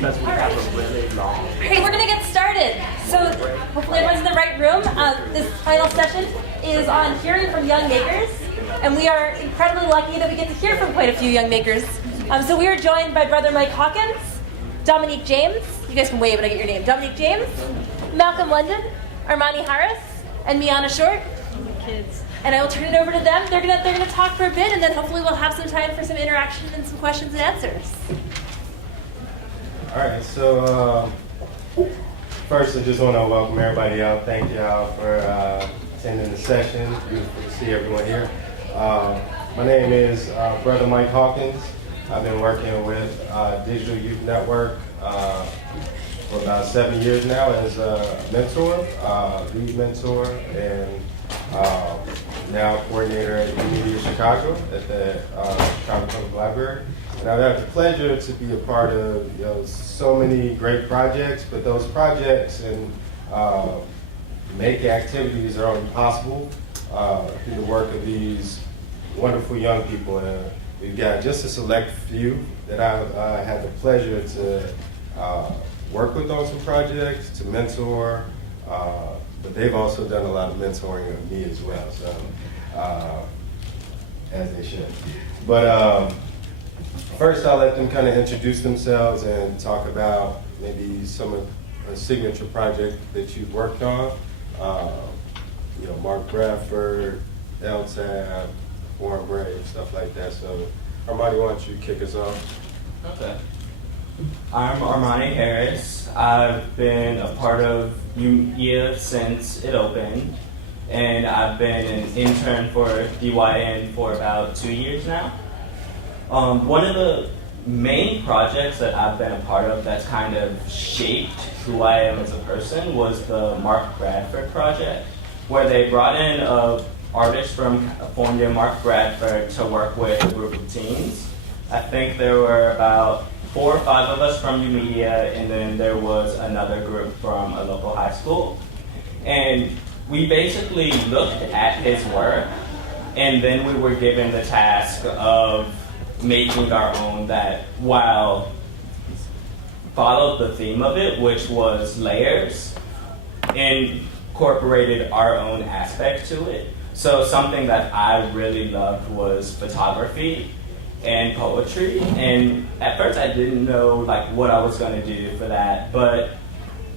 because we have a really long. All right, we're going to get started. So hopefully everyone's in the right room. This final session is on hearing from young makers, and we are incredibly lucky that we get to hear from quite a few young makers. So we are joined by Brother Mike Hawkins, Dominique James, you guys can wave when I get your name, Dominique James, Malcolm London, Armani Harris, and Miona Short. Kids. And I will turn it over to them. They're gonna talk for a bit, and then hopefully we'll have some time for some interaction and some questions and answers. All right, so first I just want to welcome everybody out. Thank y'all for attending the session. Beautiful to see everyone here. My name is Brother Mike Hawkins. I've been working with Digital Youth Network for about 7 years now as a mentor, lead mentor, and now coordinator at Media Chicago at the Chicago Public Library. And I've had the pleasure to be a part of so many great projects, but those projects and make activities are only possible through the work of these wonderful young people. And we've got just a select few that I've had the pleasure to work with on some projects, to mentor, but they've also done a lot of mentoring of me as well, so as they should. But first, I'll let them kind of introduce themselves and talk about maybe some of a signature project that you've worked on. Mark Bradford, LTAB, Warren Brave, stuff like that. So, Armani, why don't you kick us off? Okay. I'm Armani Harris. I've been a part of UMEA since it opened, and I've been an intern for DYN for about 2 years now. One of the main projects that I've been a part of that's kind of shaped who I am as a person was the Mark Bradford project, where they brought in an artist from California, Mark Bradford, to work with a group of teens. I think there were about 4 or 5 of us from UMedia, and then there was another group from a local high school. And we basically looked at his work, and then we were given the task of making our own that, while followed the theme of it, which was layers, and incorporated our own aspect to it. So something that I really loved was photography and poetry, and at first I didn't know what I was going to do for that, but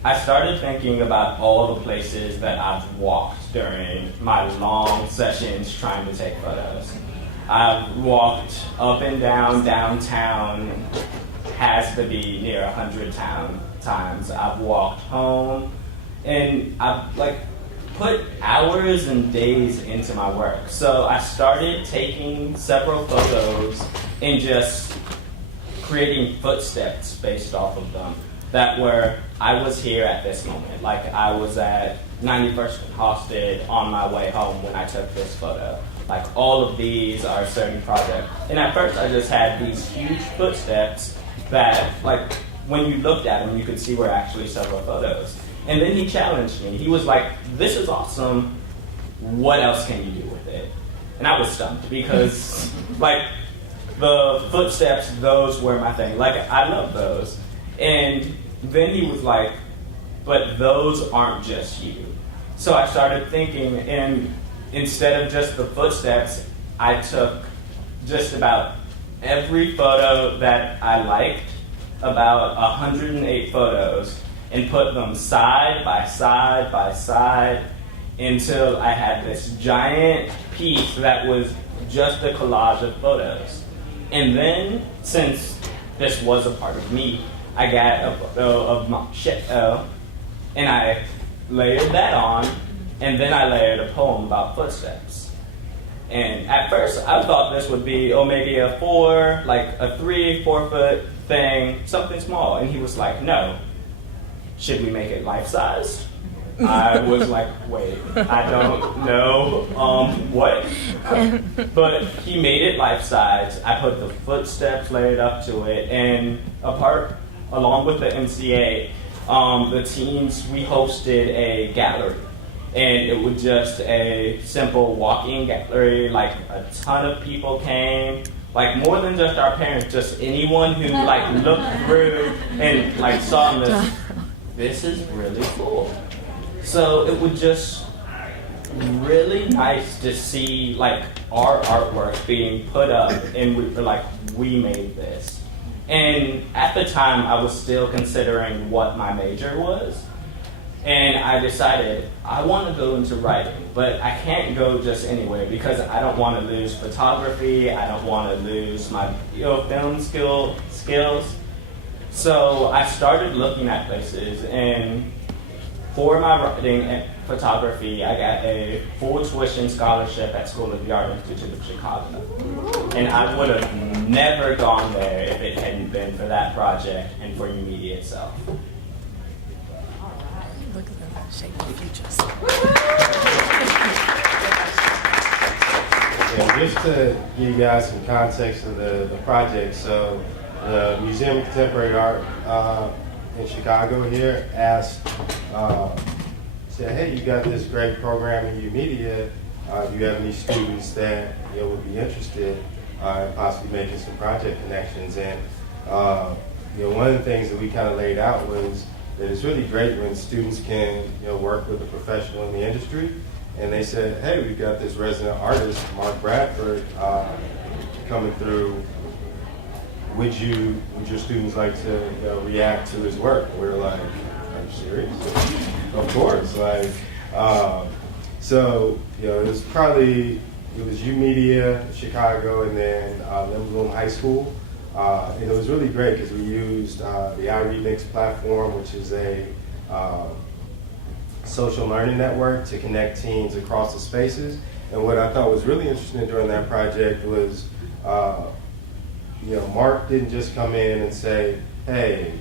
I started thinking about all the places that I've walked during my long sessions trying to take photos. I've walked up and down downtown, has to be near 100 times. I've walked home, and I've put hours and days into my work. So I started taking several photos and just creating footsteps based off of them that were, I was here at this moment. I was at 91st and Halsted on my way home when I took this photo. All of these are certain projects. And at first I just had these huge footsteps that when you looked at them, you could see were actually several photos. And then he challenged me. He was like, this is awesome. What else can you do with it? And I was stumped because, the footsteps, those were my thing. I love those. And then he was like, but those aren't just you. So I started thinking, and instead of just the footsteps, I took just about every photo that I liked, about 108 photos, and put them side by side by side until I had this giant piece that was just a collage of photos. And then, since this was a part of me, I got a photo of my shadow, and I layered that on, and then I layered a poem about footsteps. And at first, I thought this would be, maybe a 3-4 foot thing, something small. And he was like, no. Should we make it life-sized? I was like, wait, I don't know what. But he made it life-size. I put the footsteps layered up to it, and along with the MCA, the teens, we hosted a gallery. And it was just a simple walk-in gallery, a ton of people came. Like more than just our parents, just anyone who like looked through and like saw this is really cool. So it was just really nice to see like our artwork being put up and we were like, we made this. And at the time I was still considering what my major was. And I decided I want to go into writing, but I can't go just anywhere because I don't want to lose photography. I don't want to lose my film skills. So I started looking at places, and for my writing and photography, I got a full tuition scholarship at School of the Art Institute of Chicago. And I would have never gone there if it hadn't been for that project and for UMedia itself. Look at them shaping futures. And just to give you guys some context of the project, so the Museum of Contemporary Art in Chicago here asked, said, hey, you got this great program in UMedia. Do you have any students that would be interested in possibly making some project connections? And one of the things that we kind of laid out was that it's really great when students can work with a professional in the industry. And they said, hey, we've got this resident artist, Mark Bradford, coming through. Would your students like to react to his work? And we were like, are you serious? Of course. Like, so it was UMedia, Chicago, and then Liverpool High School. And it was really great because we used the iRemix platform, which is a social learning network to connect teams across the spaces. And what I thought was really interesting during that project was, Mark didn't just come in and say, hey,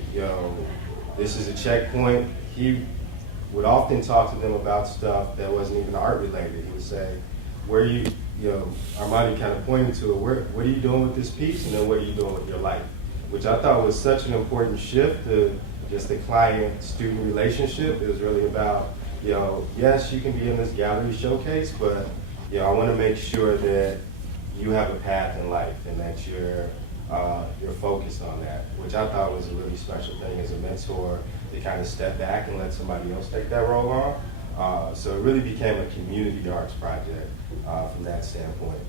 this is a checkpoint. He would often talk to them about stuff that wasn't even art related. He would say, where you Armani kind of pointed to it, what are you doing with this piece, and then what are you doing with your life? Which I thought was such an important shift to just the client-student relationship. It was really about, yes, you can be in this gallery showcase, but I want to make sure that you have a path in life and that you're focused on that, which I thought was a really special thing as a mentor to kind of step back and let somebody else take that role on. So it really became a community arts project from that standpoint.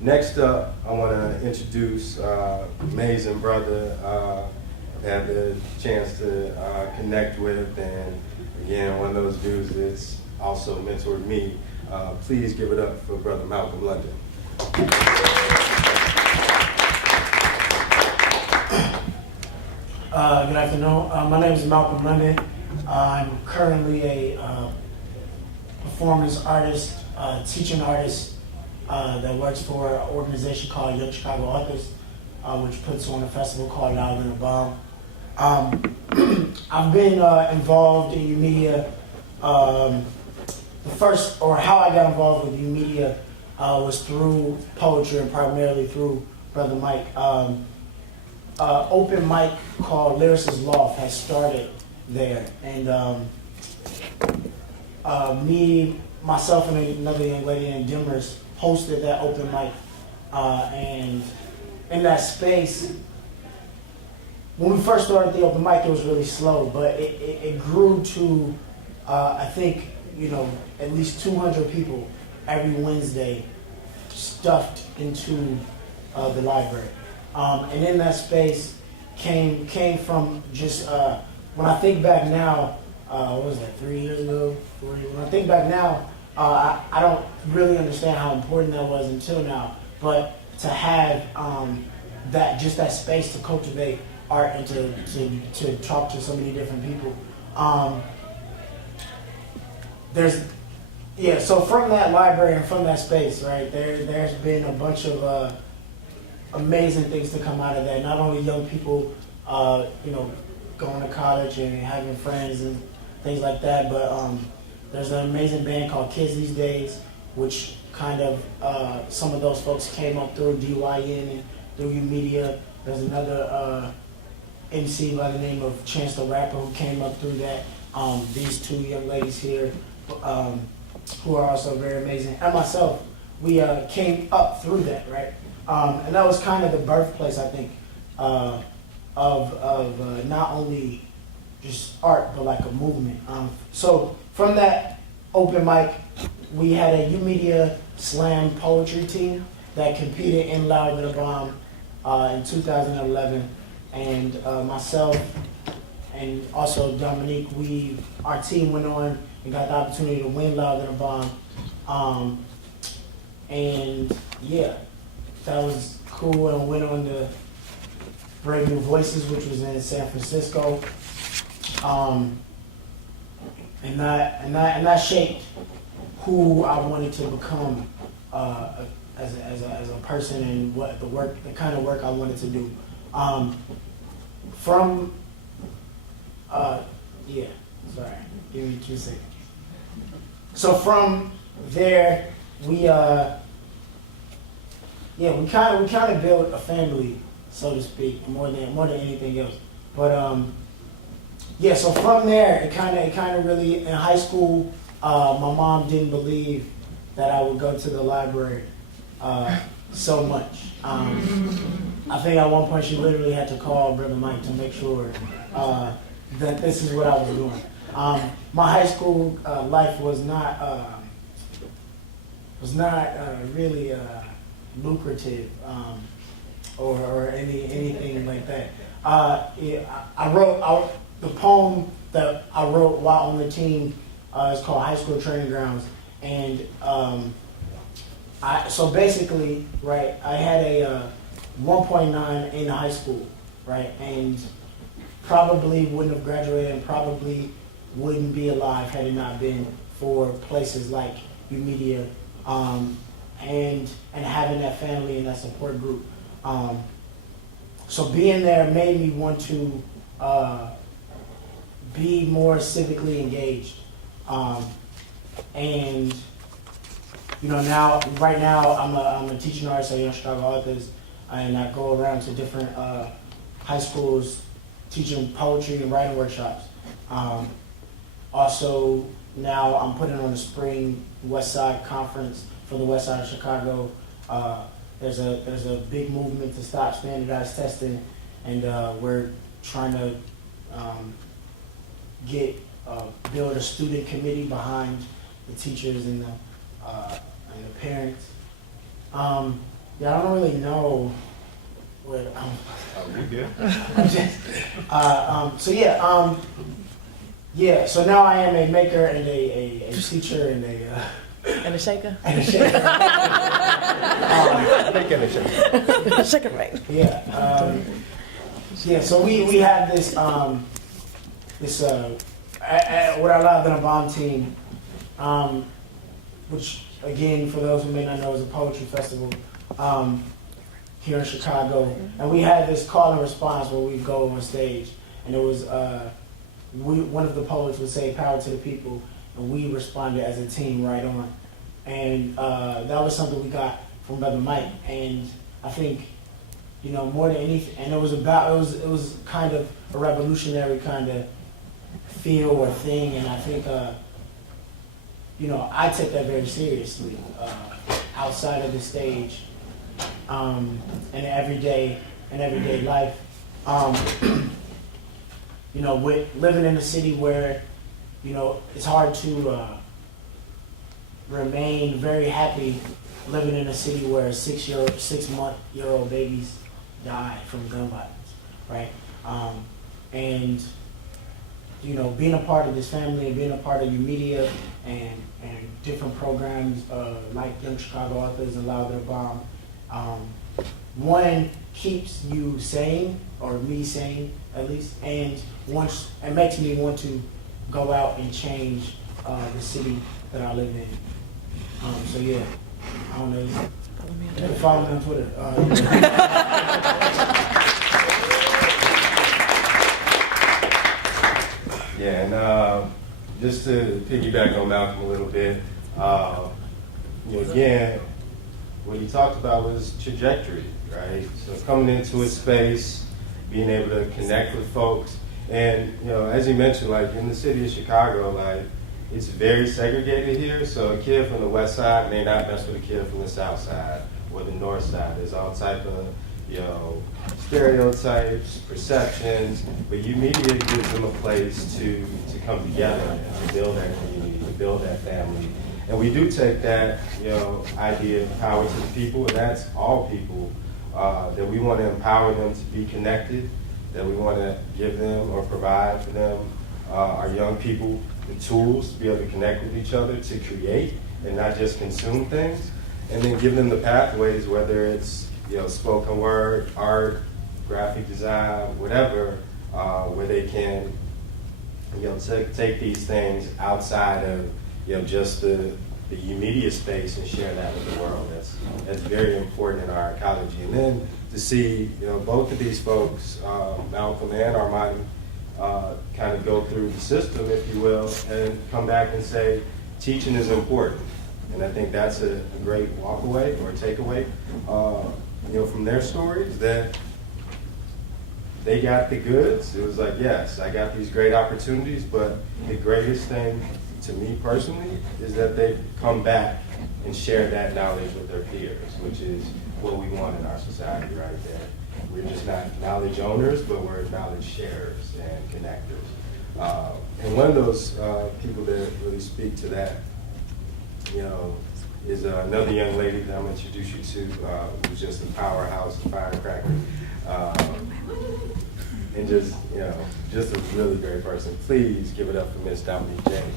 Next up, I want to introduce amazing brother I've had the chance to connect with, and again, one of those dudes that's also mentored me. Please give it up for Brother Malcolm London. Good afternoon. My name is Malcolm London. I'm currently a performance artist, teaching artist that works for an organization called Young Chicago Authors, which puts on a festival called Louder Than a Bomb. I've been involved in UMedia. How I got involved with UMedia was through poetry and primarily through Brother Mike. Open mic called Lyricist Loft has started there, and myself and another young lady named Dimmers hosted that open mic, and in that space, when we first started the open mic, it was really slow, but it grew to I think at least 200 people every Wednesday stuffed into the library. And in that space came from just, when I think back now, what was that, 3 years ago? 4 years? When I think back now, I don't really understand how important that was until now. But to have that space to cultivate art and to talk to so many different people. So from that library and from that space, right, there's been a bunch of amazing things to come out of that. Not only young people, going to college and having friends and things like that, but there's an amazing band called Kids These Days, which kind of, some of those folks came up through DYN and through UMedia. There's another MC by the name of Chance the Rapper who came up through that. These two young ladies here, who are also very amazing, and myself, we came up through that, right? And that was kind of the birthplace, I think, of not only just art, but like a movement. So from that open mic, we had a U-Media Slam poetry team that competed in Louder Than a Bomb in 2011. And myself and also Dominique, our team went on and got the opportunity to win Louder Than a Bomb. And yeah, that was cool, and went on to Brave New Voices, which was in San Francisco. And that shaped who I wanted to become as a person, and what the kind of work I wanted to do. Give me 2 seconds. So from there, we kind of built a family, so to speak, more than anything else. But so from there, it kind of really, in high school, my mom didn't believe that I would go to the library so much. I think at one point she literally had to call Brother Mike to make sure that this is what I was doing. My high school life was not really lucrative or anything like that. I wrote the poem that I wrote while on the team is called High School Training Grounds, and so basically, right, I had a 1.9 in high school, right, and probably wouldn't have graduated and probably wouldn't be alive had it not been for places like U-Media and having that family and that support group. So being there made me want to be more civically engaged. And right now I'm a teaching artist at Young Chicago Authors, and I go around to different high schools teaching poetry and writing workshops. Also, now I'm putting on the spring West Side Conference for the West Side of Chicago. There's a big movement to stop standardized testing, and we're trying to build a student committee behind the teachers and the parents. I don't really know what. You good? So now I am a maker and a teacher and a. And a shaker? And a shaker. A shaker, right? So we have this what I Louder Than a Bomb team, which again, for those who may not know, is a poetry festival here in Chicago. And we had this call and response where we go on stage, and it was one of the poets would say "Power to the people," and we responded as a team right on. And that was something we got from Brother Mike, and I think, more than anything, and it was kind of a revolutionary kind of feel or thing, and I think I take that very seriously outside of the stage, and everyday life. With living in a city where it's hard to remain very happy living in a city where 6-month-old babies die from gun violence, right? And being a part of this family and being a part of U-Media and different programs like Young Chicago Authors and Louder Than a Bomb, one keeps you sane, or me sane at least, and it makes me want to go out and change the city that I live in. I don't know. Follow me on You Twitter. can follow me on Twitter. Yeah, and just to piggyback on Malcolm a little bit, again, what he talked about was trajectory, right? So coming into a space, being able to connect with folks, and as he mentioned, like in the city of Chicago, like it's very segregated here. So a kid from the West Side may not mess with a kid from the South Side, or the north side. There's all type of, stereotypes, perceptions, but U Media gives them a place to come together and to build that community, to build that family. And we do take that, idea of power to the people, and that's all people, that we want to empower them to be connected, that we want to give them or provide for them, our young people, the tools to be able to connect with each other, to create and not just consume things, and then give them the pathways, whether it's spoken word, art, graphic design, whatever, where they can take these things outside of just the media space and share that with the world. That's very important in our ecology. And then to see both of these folks, Malcolm and Armani, kind of go through the system, if you will, and come back and say teaching is important. And I think that's a great walkaway or takeaway, from their stories, that they got the goods. It was like, yes, I got these great opportunities, but the greatest thing to me personally is that they've come back and shared that knowledge with their peers, which is what we want in our society right there. We're just not knowledge owners, but we're knowledge sharers and connectors. And one of those people that really speak to that, is another young lady that I'm going to introduce you to, who's just a powerhouse, a firecracker, and just a really great person. Please give it up for Miss Dominique James.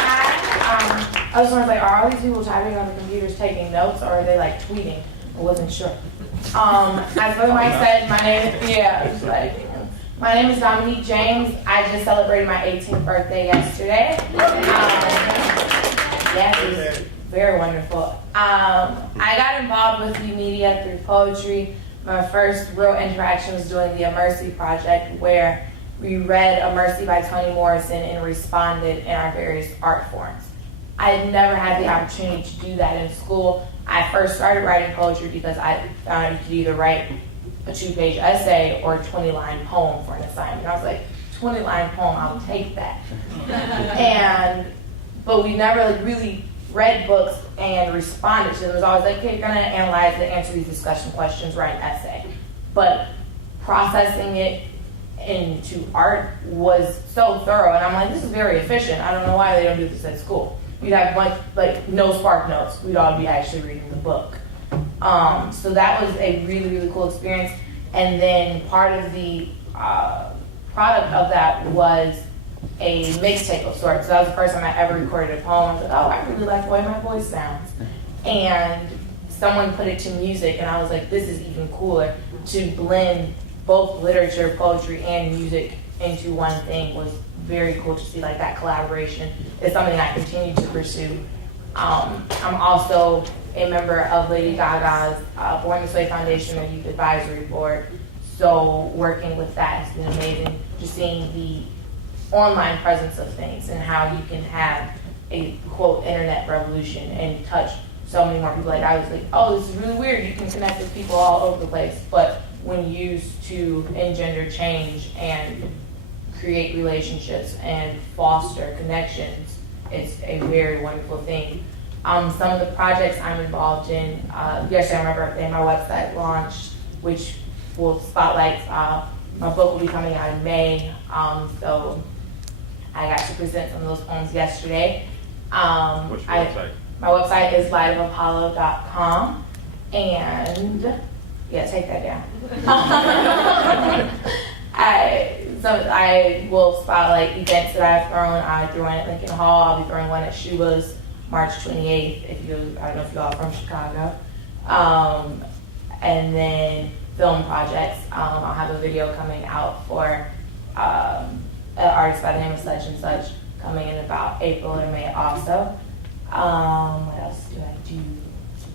Hi, I just want to say, are all these people typing on the computers taking notes, or are they like tweeting? I wasn't sure. As Brother Mike said, my name is Dominique James. I just celebrated my 18th birthday yesterday. Yes, it was very wonderful. I got involved with U Media through poetry. My first real interaction was doing the A Mercy project, where we read A Mercy by Toni Morrison and responded in our various art forms. I had never had the opportunity to do that in school. I first started writing poetry because I found you could either write a 2-page essay or a 20-line poem for an assignment. I was like, 20-line poem, I'll take that. But we never really read books and responded to them. It was always like, okay, you're gonna analyze and answer these discussion questions, write an essay. But processing it into art was so thorough, and I'm like, this is very efficient. I don't know why they don't do this at school. We'd have no Spark Notes. We'd all be actually reading the book. So that was a really, really cool experience. And then part of the product of that was a mixtape of sorts. So that was the first time I ever recorded a poem. I was like, oh, I really like the way my voice sounds. And someone put it to music, and I was like, this is even cooler. To blend both literature, poetry, and music into one thing was very cool to see. Like, that collaboration is something I continue to pursue. I'm also a member of Lady Gaga's Born This Way Foundation and Youth Advisory Board. So working with that has been amazing. Just seeing the online presence of things and how you can have a, quote, internet revolution and touch so many more people. Like, I was like, oh, this is really weird. You can connect with people all over the place. But when used to engender change and create relationships and foster connections, it's a very wonderful thing. Some of the projects I'm involved in, yesterday on my birthday, my website launched, which will spotlight, my book will be coming out in May, so I got to present some of those poems yesterday. What's your website? My website is lightofapollo.com, and yeah, take that down. I will spotlight events that I've thrown. I threw one at Lincoln Hall. I'll be throwing one at Shuba's March 28th. I don't know if you all are from Chicago. And then film projects. I'll have a video coming out for an artist by the name of such and such coming in about April or May also. What else do I do?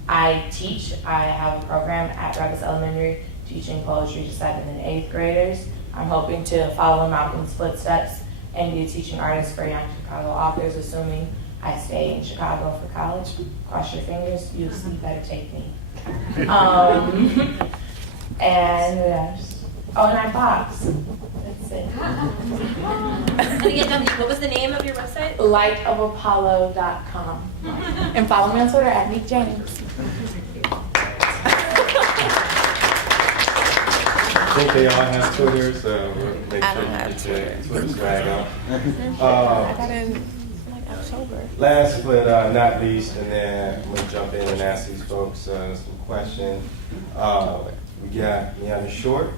I teach. I have a program at Rebus Elementary teaching poetry to 7th and 8th graders. I'm hoping to follow Malcolm's footsteps and be a teaching artist for young Chicago authors, assuming I stay in Chicago for college. Cross your fingers, you better take me. And what else? Oh, and I box. That's it. And again, Dominique, what was the name of your website? Lightofapollo.com. And follow me on Twitter at Dominique James. I think they all have Twitter, so we'll make sure you get your Twitter swag on. I got in like October. Last but not least, and then I'm going to jump in and ask these folks some questions. We got Miona Short,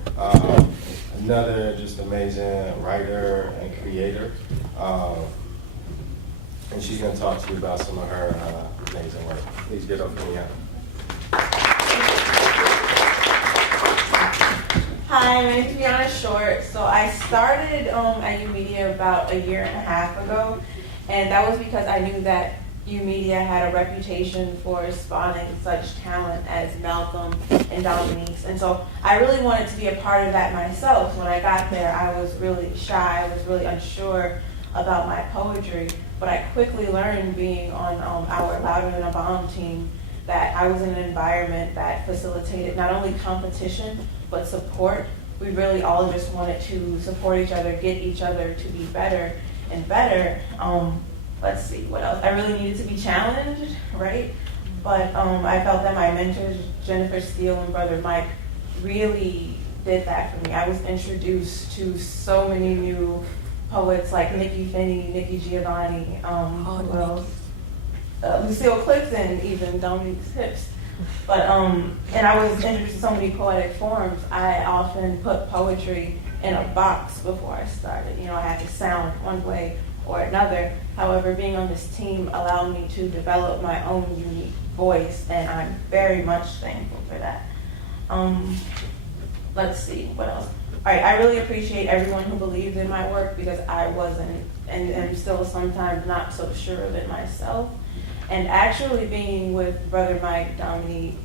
another just amazing writer and creator. And she's going to talk to you about some of her amazing work. Please get up, Miona. Hi, my name is Miona Short. So I started at UMedia about a year and a half ago, and that was because I knew that UMedia had a reputation for spawning such talent as Malcolm and Dominique. And so I really wanted to be a part of that myself. When I got there, I was really shy. I was really unsure about my poetry, but I quickly learned being on our Louder Than a Bomb team that I was in an environment that facilitated not only competition, but support. We really all just wanted to support each other, get each other to be better and better. Let's see, what else? I really needed to be challenged, right? But I felt that my mentors, Jennifer Steele and Brother Mike, really did that for me. I was introduced to so many new poets like Nikki Finney, Nikki Giovanni, who else? Lucille Clifton, even Dominique's Hips. But, and I was introduced to so many poetic forms. I often put poetry in a box before I started. You know, I had to sound one way or another. However, being on this team allowed me to develop my own unique voice, and I'm very much thankful for that. Let's see, what else? All right, I really appreciate everyone who believed in my work because I wasn't, and am still sometimes not so sure of it myself. And actually being with Brother Mike, Dominique,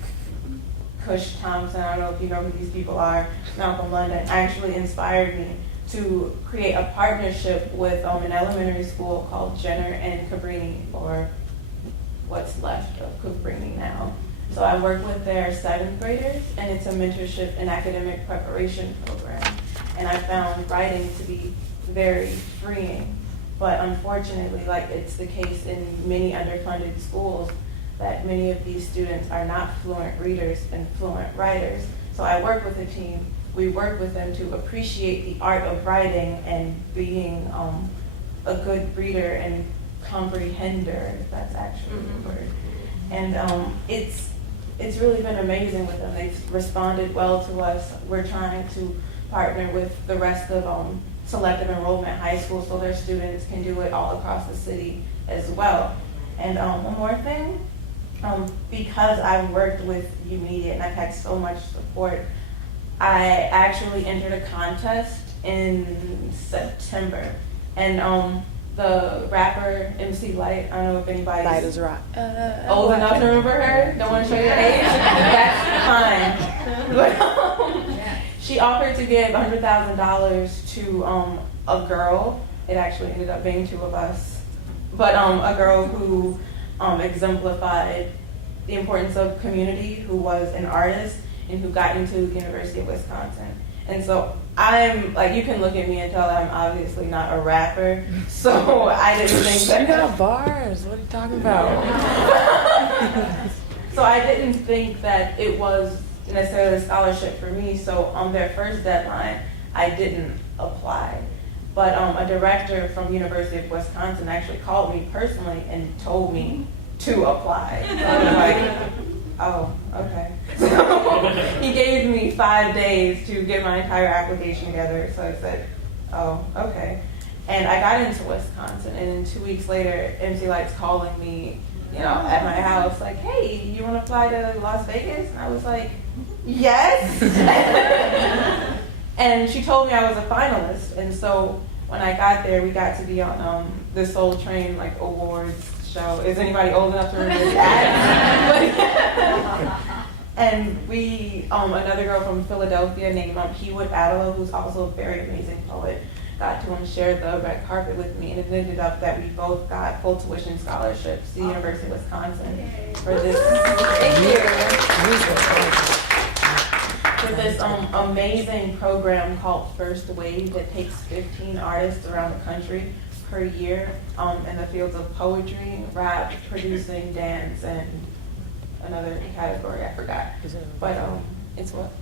Cush Thompson, I don't know if you know who these people are, Malcolm London, actually inspired me to create a partnership with an elementary school called Jenner and Cabrini, or what's left of Cabrini now. So I work with their 7th graders, and it's a mentorship and academic preparation program. And I found writing to be very freeing. But unfortunately, like it's the case in many underfunded schools, that many of these students are not fluent readers and fluent writers. So I work with a team. We work with them to appreciate the art of writing and being a good reader and comprehender, if that's actually the word. And it's really been amazing with them. They've responded well to us. We're trying to partner with the rest of selective enrollment high school so their students can do it all across the city as well. And one more thing, because I've worked with UMedia and I've had so much support, I actually entered a contest in September. And the rapper MC Light, I don't know if anybody's Light is rock. old enough to remember her, don't want to show your age, that's fine. But she offered to give $100,000 to a girl. It actually ended up being 2 of us. But a girl who exemplified the importance of community, who was an artist, and who got into the University of Wisconsin. And so I'm, like, you can look at me and tell that I'm obviously not a rapper. So I didn't think that. You got bars. What are you talking about? So I didn't think that it was necessarily a scholarship for me. So on their first deadline, I didn't apply. But a director from University of Wisconsin actually called me personally and told me to apply. So I was like, oh, okay. So he gave me 5 days to get my entire application together. So I said, oh, okay. And I got into Wisconsin, and then 2 weeks later, MC Light's calling me, you know, at my house, like, hey, you want to fly to Las Vegas? And I was like, yes. And she told me I was a finalist. And so when I got there, we got to be on the Soul Train like awards show. Is anybody old enough to remember that? And we, another girl from Philadelphia named Hewood Adela, who's also a very amazing poet, got to share the red carpet with me, and it ended up that we both got full tuition scholarships to the University of Wisconsin for this. Thank you. There's this amazing program called First Wave that takes 15 artists around the country per year in the fields of poetry, rap, producing, dance, and another category I forgot. But it's what?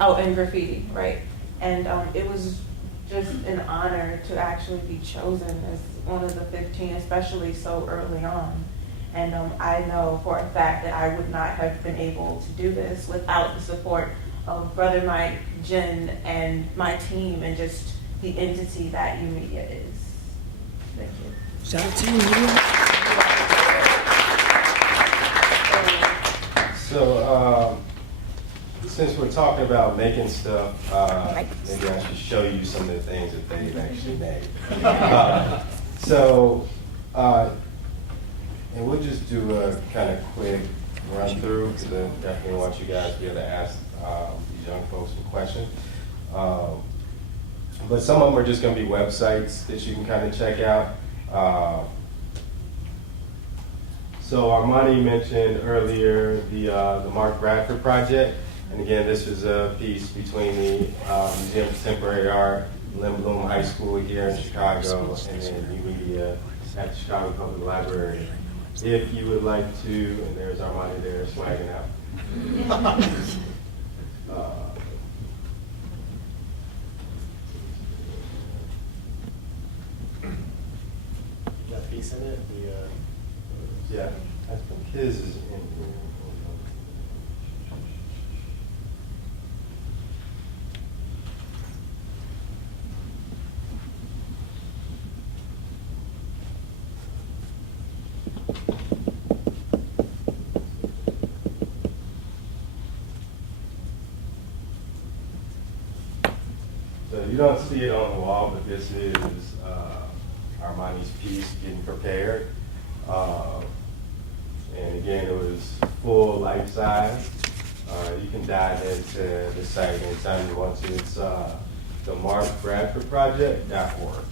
Oh, and graffiti, right? And it was just an honor to actually be chosen as one of the 15, especially so early on. And I know for a fact that I would not have been able to do this without the support of Brother Mike, Jen, and my team, and just the entity that UMedia is. Thank you. Shout out to you, Miona. So, since we're talking about making stuff, maybe I should show you some of the things that they've actually made. And we'll just do a kind of quick run through, because I definitely want you guys to be able to ask these young folks some questions. But some of them are just going to be websites that you can kind of check out. So Armani mentioned earlier the Mark Bradford Project. And again, this was a piece between the Museum of Contemporary Art, Lynn Bloom High School here in Chicago, and then UMedia at the Chicago Public Library. If you would like to, and there's Armani there swagging out. That piece in it? Yeah, I think his is in here. So you don't see it on the wall, but this is Armani's piece, Getting Prepared. And again, it was full life size. You can dive into the site anytime you want to. It's the markbradfordproject.org.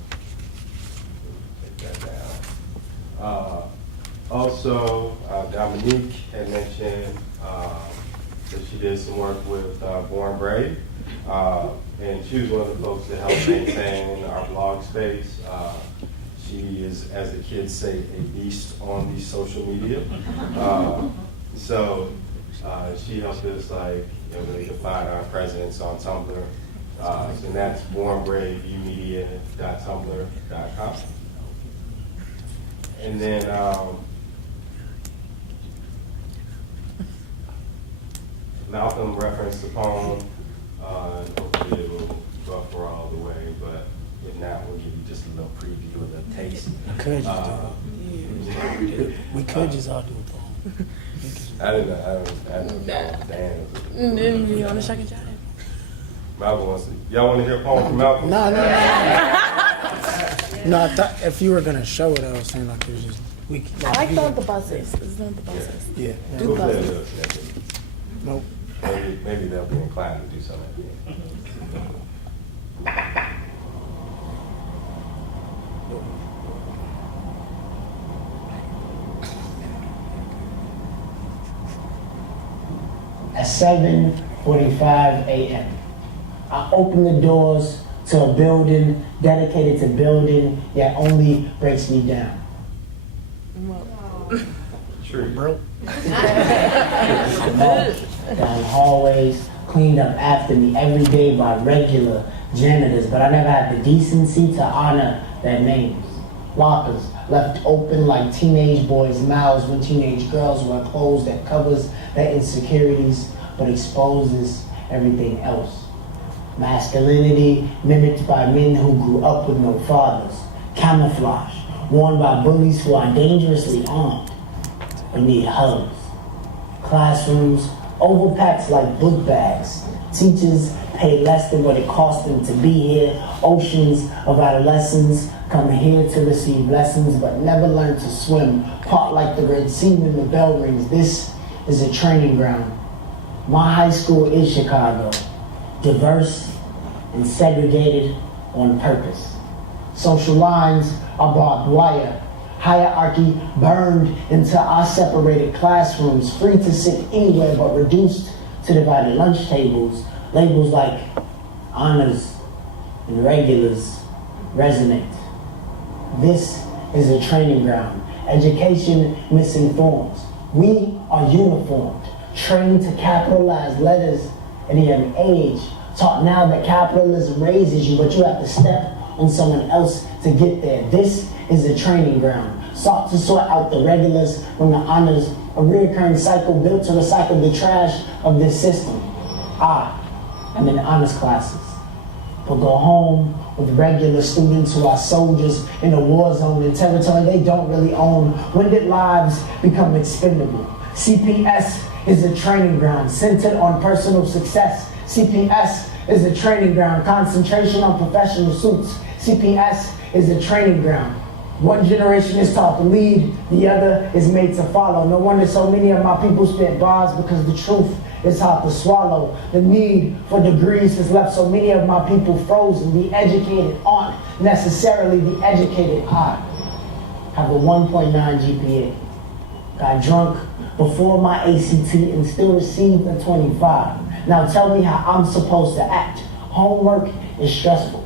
Take that down. Also, Dominique had mentioned that she did some work with Born Brave. And she was one of the folks that helped maintain our blog space. She is, as the kids say, a beast on the social media. So she helped us really define our presence on Tumblr. And that's bornbraveumedia.tumblr.com. And then Malcolm referenced the poem. Hopefully it will go for all the way, but if not, we'll give you just a little preview of the taste. We could just all do a poem. I don't know. Then we on the second time. Malcolm wants to. Y'all want to hear a poem from Malcolm? No. No, I thought if you were gonna show it, I was saying like it was just we. I like the buses. It's the buses. Yeah. We'll play a little snippet. Nope. Maybe they'll be inclined to do something like that. At 7:45 a.m., I open the doors to a building dedicated to building, yet only breaks me down. True. Broke. Down hallways, cleaned up after me every day by regular janitors, but I never had the decency to honor their names. Lockers left open like teenage boys' mouths when teenage girls wear clothes that covers their insecurities but exposes everything else. Masculinity mimicked by men who grew up with no fathers. Camouflage worn by bullies who are dangerously armed but need hugs. Classrooms overpacked like book bags. Teachers pay less than what it costs them to be here. Oceans of adolescents come here to receive lessons but never learn to swim. Part like the Red Sea when the bell rings. This is a training ground. My high school is Chicago. Diverse and segregated on purpose. Social lines are barbed wire. Hierarchy burned into our separated classrooms, free to sit anywhere but reduced to divided lunch tables, labels like honors and regulars resonate. This is a training ground. Education misinforms. We are uniformed, trained to capitalize letters at a young age, taught now that capitalism raises you, but you have to step on someone else to get there. This is a training ground, sought to sort out the regulars from the honors, a reoccurring cycle built to recycle the trash of this system. I am in honors classes, but go home with regular students who are soldiers in a war zone in territory they don't really own. When did lives become expendable? CPS is a training ground centered on personal success. CPS is a training ground, concentration on professional suits. CPS is a training ground. One generation is taught to lead, the other is made to follow. No wonder so many of my people spit bars, because the truth is hard to swallow. The need for degrees has left so many of my people frozen. The educated aren't necessarily the educated. I have a 1.9 GPA. Got drunk before my ACT and still received a 25. Now tell me how I'm supposed to act. Homework is stressful.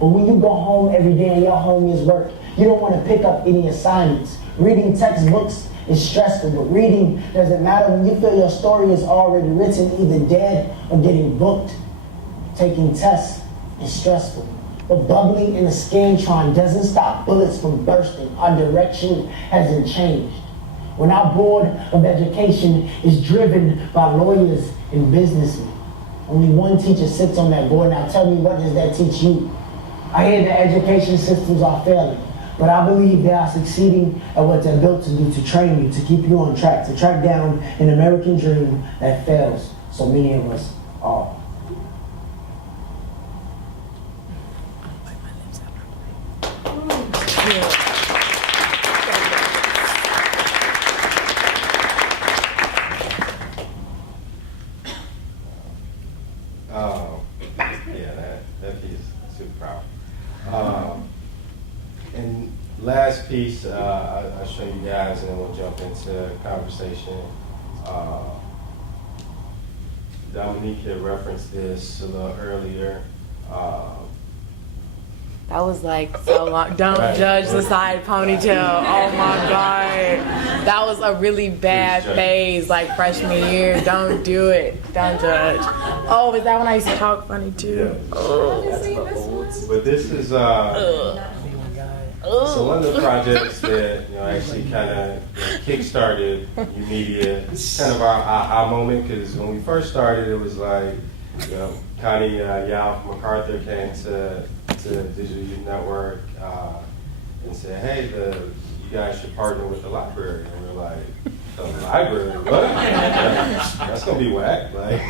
But when you go home every day and your home is work, you don't want to pick up any assignments. Reading textbooks is stressful, but reading doesn't matter when you feel your story is already written, either dead or getting booked. Taking tests is stressful, but bubbling in a scantron doesn't stop bullets from bursting. Our direction hasn't changed. When our board of education is driven by lawyers and businessmen, only one teacher sits on that board. Now tell me, what does that teach you? I hear the education systems are failing, but I believe they are succeeding at what they're built to do, to train you, to keep you on track, to track down an American dream that fails so many of us are. That piece is super powerful. And last piece, I'll show you guys, and then we'll jump into conversation. Dominique had referenced this a little earlier. That was like so long. Don't judge the side ponytail. Oh my God. That was a really bad phase, like freshman year. Don't do it. Don't judge. Oh, is that when I used to talk funny too? Yeah. But this is so one of the projects that actually kind of kick-started Media. Kind of our aha moment, because when we first started, it was like Connie Yao from MacArthur came to Digital Youth Network and said, "Hey, you guys should partner with the library." And we're like, "The library? What? That's gonna be whack!" Like,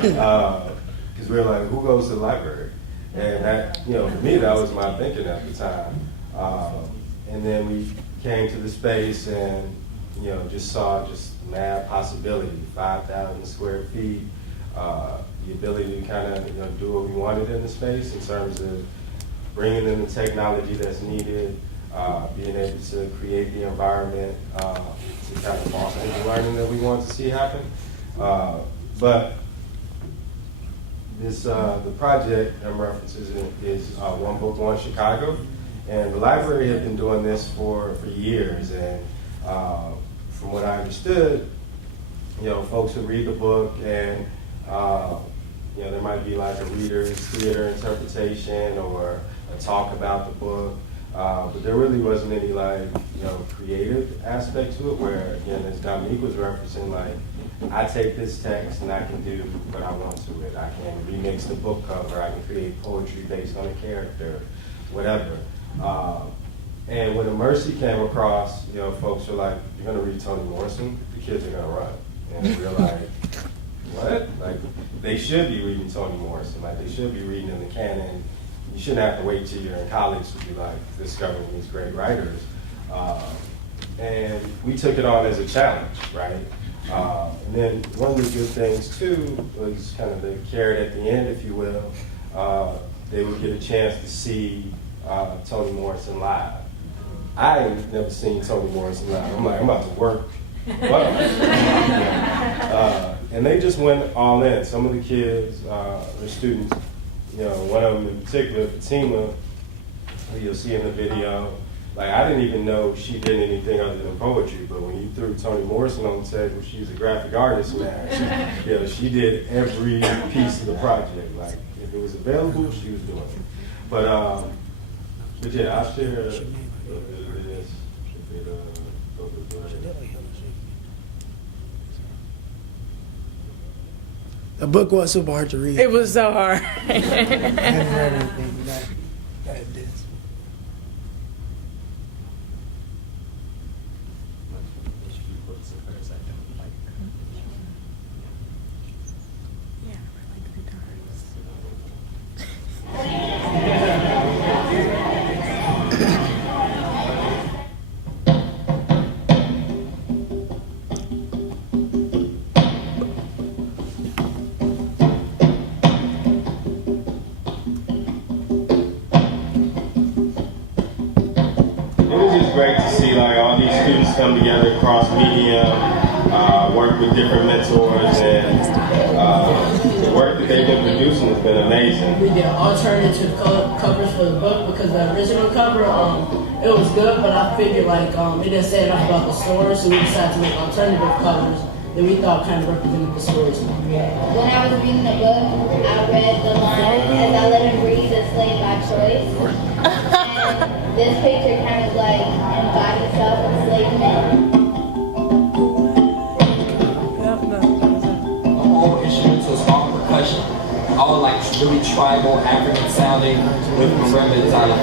because we were like, "Who goes to the library?" And that, for me, that was my thinking at the time. And then we came to the space and just saw mad possibility, 5,000 square feet, the ability to kind of do what we wanted in the space in terms of bringing in the technology that's needed, being able to create the environment to kind of foster the learning that we want to see happen. But this the project I'm referencing is One Book, One Chicago, and the library had been doing this for years. And from what I understood, folks would read the book and there might be like a reader's theater interpretation or a talk about the book, but there really wasn't any creative aspect to it where, again, as Dominique was referencing, I take this text and I can do what I want to it. I can remix the book cover, I can create poetry based on a character, whatever. And when Mercy came across, folks were like, "You're gonna read Toni Morrison? The kids are gonna run." And we're like, what? They should be reading Toni Morrison. They should be reading in the canon. You shouldn't have to wait till you're in college to be discovering these great writers. And we took it on as a challenge, right? And then one of the good things too was kind of the carrot at the end, if you will. They would get a chance to see Toni Morrison live. I ain't never seen Toni Morrison live. I'm about to work. And they just went all in. Some of the kids, or students, one of them in particular, Fatima, who you'll see in the video, like, I didn't even know she did anything other than poetry, but when you threw Toni Morrison on the table, she's a graphic artist now. She did every piece of the project. Like, if it was available, she was doing it. But yeah, I'll share a little bit of this. The book was super hard to read. It was so hard. I hadn't read anything that did. Great to see like all these students come together across media, work with different mentors, and the work that they've been producing has been amazing. We did alternative covers for the book because the original cover, it was good, but I figured like it didn't say enough about the story, so we decided to make alternative covers that we thought kind of represented the stories more. When I was reading the book, I read the line, as I let him read, a slave by choice. This picture kind of like embodies self-enslavement. All instrumentals, all percussion, all like really tribal, African sounding with marimbas out of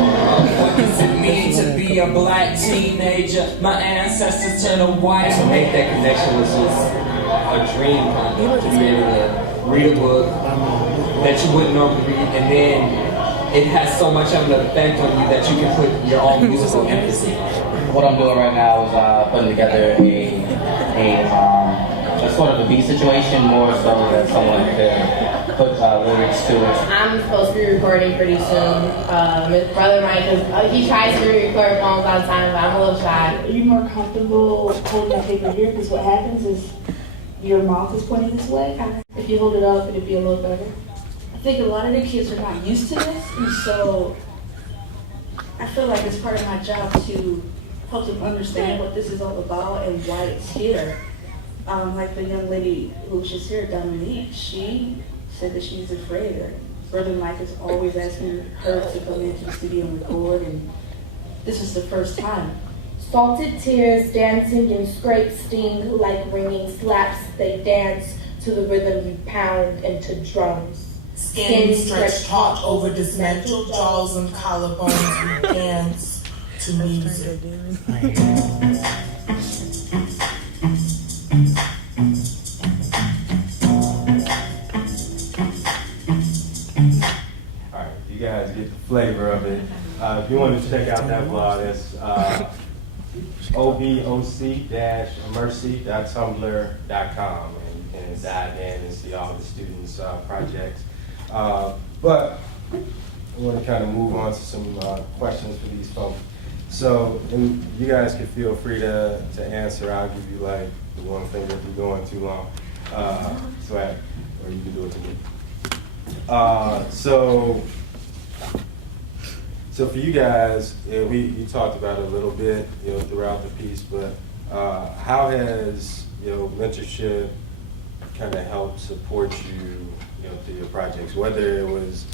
What does it mean to be a black teenager? My ancestors turned white. To make that connection was just a dream, kind of, to be able to read a book that you wouldn't normally read, and then it has so much of an effect on you that you can put your own musical emphasis. What I'm doing right now is putting together a sort of a beat situation, more so that someone could put lyrics to it. I'm supposed to be recording pretty soon. Brother Mike, he tries to record poems all the time, but I'm a little shy. Are you more comfortable holding that paper here? Because what happens is your mouth is pointing this way. If you hold it up, it'd be a little better. I think a lot of the kids are not used to this, and so I feel like it's part of my job to help them understand what this is all about and why it's here. Like the young lady who was just here, Dominique, she said that she's afraid. Brother Mike is always asking her to come into the studio and record, and this is the first time. Salted tears dancing and scrapes sting like ringing slaps. They dance to the rhythm you pound into drums. Skin stretched taut over dismantled jaws and collarbones. We dance to music. All right, you guys get the flavor of it. If you want to check out that blog, it's oboc-mercy.tumblr.com, and you can dive in and see all the students' projects. But I want to kind of move on to some questions for these folks. So, and you guys can feel free to answer. I'll give you like the one thing if you're going too long, or you can do it to me. So for you guys, you talked about it a little bit, throughout the piece, but how has mentorship kind of helped support you, through your projects, whether it was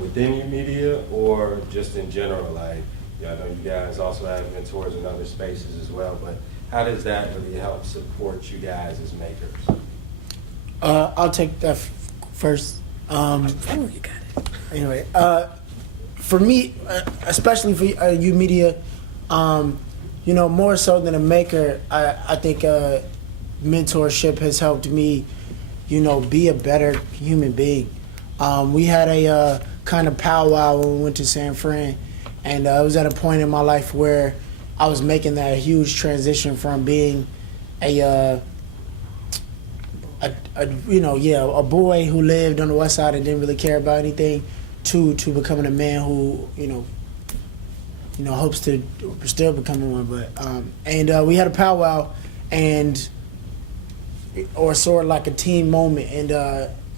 within your media or just in general? Like, I know you guys also have mentors in other spaces as well, but how does that really help support you guys as makers? I'll take that first. You got it. Anyway, for me, especially for you media, more so than a maker, I think mentorship has helped me, be a better human being. We had a kind of powwow when we went to San Fran, and it was at a point in my life where I was making that huge transition from being a boy who lived on the west side and didn't really care about anything, to becoming a man who hopes to still becoming one. But we had a powwow, and or sort of like a team moment, and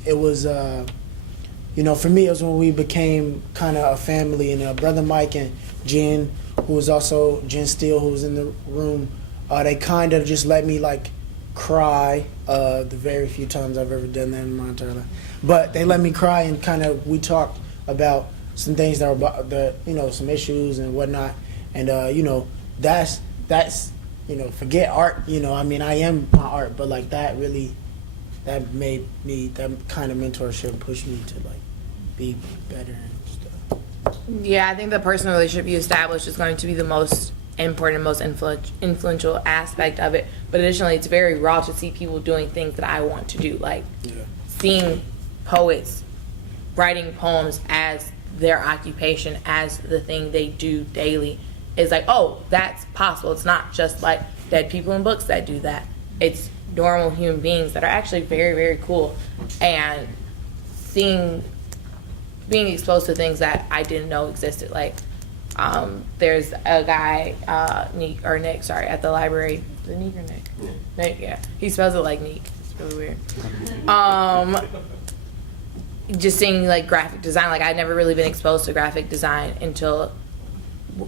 it was, you know, for me, it was when we became kind of a family, and Brother Mike and Jen, who was also Jen Steele, who was in the room, they kind of just let me like cry the very few times I've ever done that in my entire life. But they let me cry, and kind of we talked about some things that were about the, you know, some issues and whatnot, and you know, that's you know, forget art, you know, I mean, I am my art, but like that really, that made me, that kind of mentorship pushed me to like be better and stuff. Yeah, I think the personal relationship you establish is going to be the most important, most influential aspect of it. But additionally, it's very raw to see people doing things that I want to do, like seeing poets writing poems as their occupation, as the thing they do daily. Is like, oh, that's possible. It's not just like dead people in books that do that. It's normal human beings that are actually very, very cool. And being exposed to things that I didn't know existed. Like, there's a guy, Nick at the library. Is it Nick or Nick? Yeah. Nick, yeah. He spells it like Nick. It's really weird. Just seeing like graphic design. Like, I'd never really been exposed to graphic design until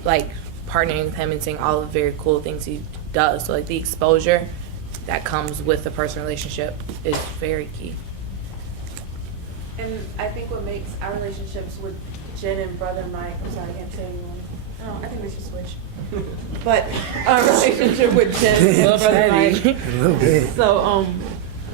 like partnering with him and seeing all the very cool things he does. So like the exposure that comes with the personal relationship is very key. And I think what makes our relationships with Jen and Brother Mike, I'm sorry, I can't say anyone. Oh, I think we should switch. But our relationship with Jen and Brother Mike, so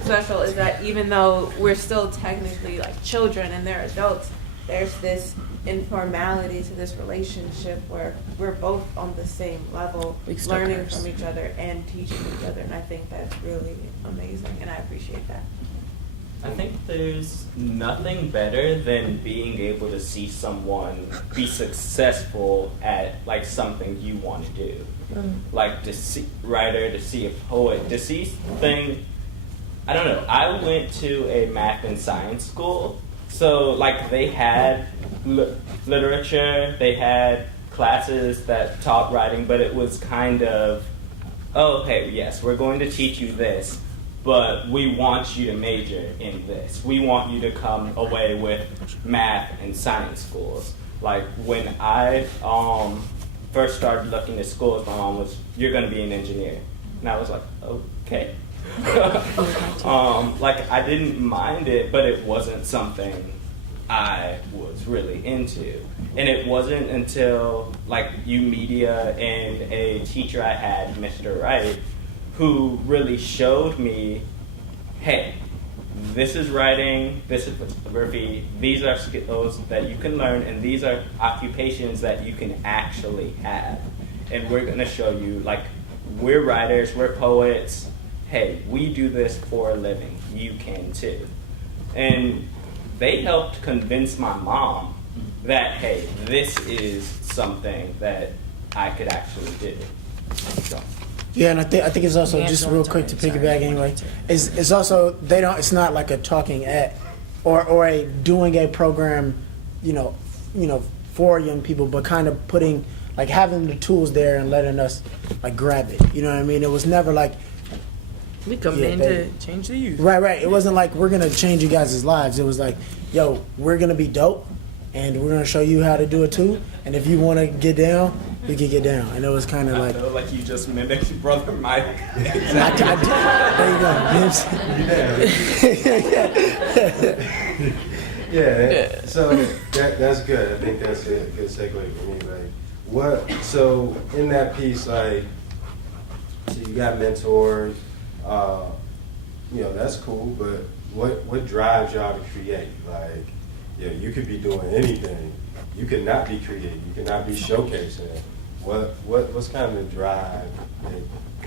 special is that even though we're still technically like children and they're adults, there's this informality to this relationship where we're both on the same level, learning from each other and teaching each other, and I think that's really amazing, and I appreciate that. I think there's nothing better than being able to see someone be successful at like something you want to do. Like to see writer, to see a poet, to see thing. I don't know. I went to a math and science school. So, like, they had literature, they had classes that taught writing, but it was kind of, oh, hey, yes, we're going to teach you this, but we want you to major in this. We want you to come away with math and science schools. Like, when I first started looking at schools, my mom was, you're going to be an engineer. And I was like, okay. Like, I didn't mind it, but it wasn't something I was really into. And it wasn't until like UMedia and a teacher I had, Mr. Wright, who really showed me, hey, this is writing, this is photography, these are skills that you can learn, and these are occupations that you can actually have. And we're gonna show you, like, we're writers, we're poets, hey, we do this for a living, you can too. And they helped convince my mom that, hey, this is something that I could actually do. So. Yeah, and I think it's also, just real quick to piggyback anyway, it's also, it's not like a talking at or a doing a program, you know, for young people, but kind of putting, like, having the tools there and letting us like grab it. You know what I mean? It was never like, we come in to change the youth. Right. It wasn't like we're gonna change you guys' lives. It was like, yo, we're gonna be dope, and we're gonna show you how to do it too. And if you want to get down, we can get down. And it was kind of like. I feel like you just mimicked Brother Mike. Exactly. There you go. Yeah. So that's good. I think that's a good segue for me. Like, so in that piece, like, so you got mentors. You know, that's cool, but what drives y'all to create? Like, yeah, you could be doing anything. You could not be creating. You could not be showcasing. What's kind of the drive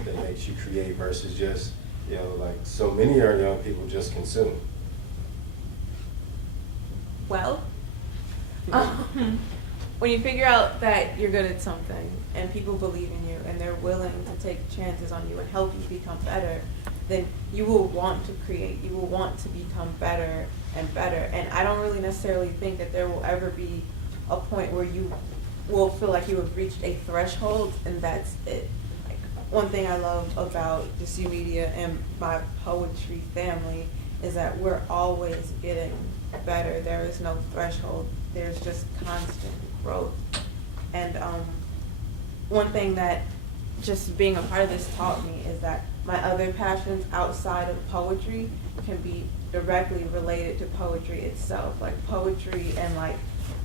that makes you create versus just, you know, like so many of our young people just consume? Well, when you figure out that you're good at something and people believe in you and they're willing to take chances on you and help you become better, then you will want to create. You will want to become better and better. And I don't really necessarily think that there will ever be a point where you will feel like you have reached a threshold and that's it. Like, one thing I love about just U Media and my poetry family is that we're always getting better. There is no threshold. There's just constant growth. And one thing that just being a part of this taught me is that my other passions outside of poetry can be directly related to poetry itself. Like poetry and like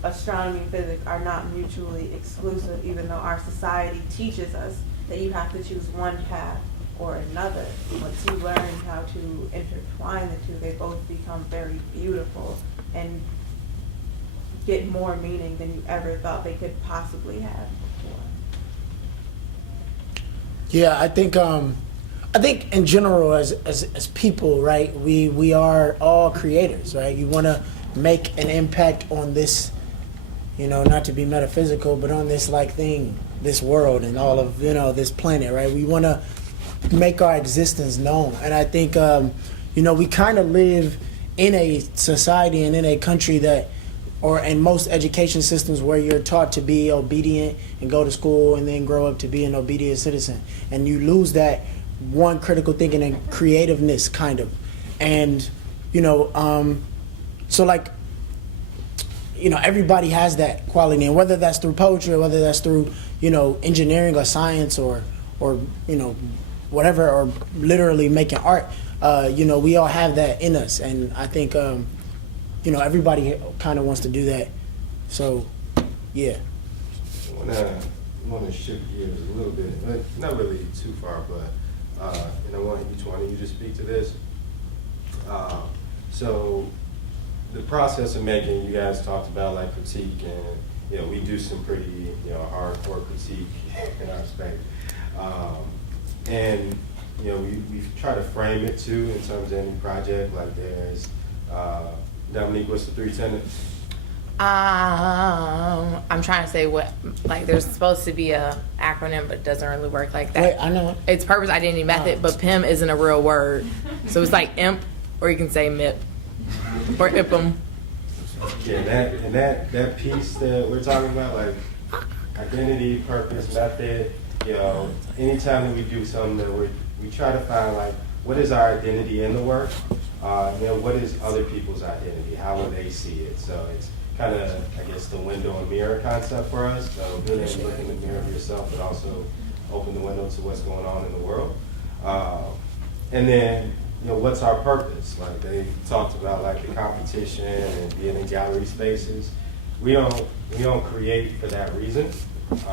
astronomy and physics are not mutually exclusive, even though our society teaches us that you have to choose one path or another. Once you learn how to intertwine the two, they both become very beautiful and get more meaning than you ever thought they could possibly have before. Yeah, I think in general as people, right, we are all creators, right? You want to make an impact on this, you know, not to be metaphysical, but on this like thing, this world and all of, you know, this planet, right? We want to make our existence known. And I think, you know, we kind of live in a society and in a country that, or in most education systems where you're taught to be obedient and go to school and then grow up to be an obedient citizen. And you lose that one critical thinking and creativeness kind of. And, you know, so like, you know, everybody has that quality, and whether that's through poetry or whether that's through, you know, engineering or science or you know, whatever, or literally making art, you know, we all have that in us. And I think, you know, everybody kind of wants to do that. So, yeah. I want to shift gears a little bit, but not really too far, but, and I want each one of you to speak to this. So, the process of making, you guys talked about like critique, and you know, we do some pretty, you know, hardcore critique in our space. And you know, we try to frame it too in terms of any project. Like there's Dominique, what's the 3 tenets? I'm trying to say what, like there's supposed to be a acronym, but it doesn't really work like that. Wait, I know. It's purpose, identity, method, but PIM isn't a real word. So it's like IMP, or you can say MIP, or IPM. Yeah, that piece that we're talking about, like identity, purpose, method, you know, anytime that we do something that we try to find like, what is our identity in the work? You know, what is other people's identity? How will they see it? So it's kind of, I guess, the window and mirror concept for us. So really look in the mirror of yourself, but also open the window to what's going on in the world. And then, you know, what's our purpose? Like they talked about like the competition and being in gallery spaces. We don't create for that reason.